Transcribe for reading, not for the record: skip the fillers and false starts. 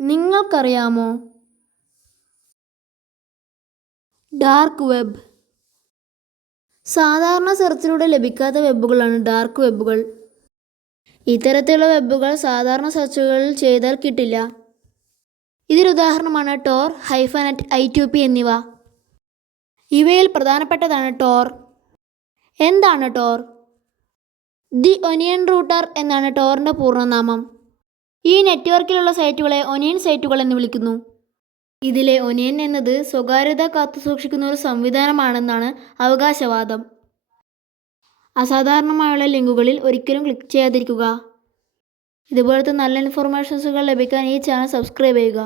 നിങ്ങൾക്കറിയാമോ? Dark web. സാധാരണ സെർച്ചിലൂടെ ലഭിക്കാത്ത വെബുകളാണ് ഡാർക്ക് വെബുകൾ. ഇത്തരത്തിലുള്ള വെബുകൾ സാധാരണ സെർച്ചുകളിൽ ചെയ്താൽ കിട്ടില്ല. ഇതിനുദാഹരണമാണ് ടോർ, ഹൈഫനെറ്റ്, I2P എന്നിവ. ഇവയിൽ പ്രധാനപ്പെട്ടതാണ് ടോർ. എന്താണ് ടോർ? ദി ഒനിയൻ റൂട്ടർ എന്നാണ് ടോറിൻ്റെ പൂർണ്ണനാമം. ഈ നെറ്റ്വർക്കിലുള്ള സൈറ്റുകളെ ഒനിയൻ സൈറ്റുകൾ എന്ന് വിളിക്കുന്നു. ഇതിലെ ഒനിയൻ എന്നത് സ്വകാര്യത കാത്തുസൂക്ഷിക്കുന്ന ഒരു സംവിധാനമാണെന്നാണ് അവകാശവാദം. അസാധാരണമായുള്ള ലിങ്കുകളിൽ ഒരിക്കലും ക്ലിക്ക് ചെയ്യാതിരിക്കുക. ഇതുപോലത്തെ നല്ല ഇൻഫർമേഷൻസുകൾ ലഭിക്കാൻ ഈ ചാനൽ സബ്സ്ക്രൈബ് ചെയ്യുക.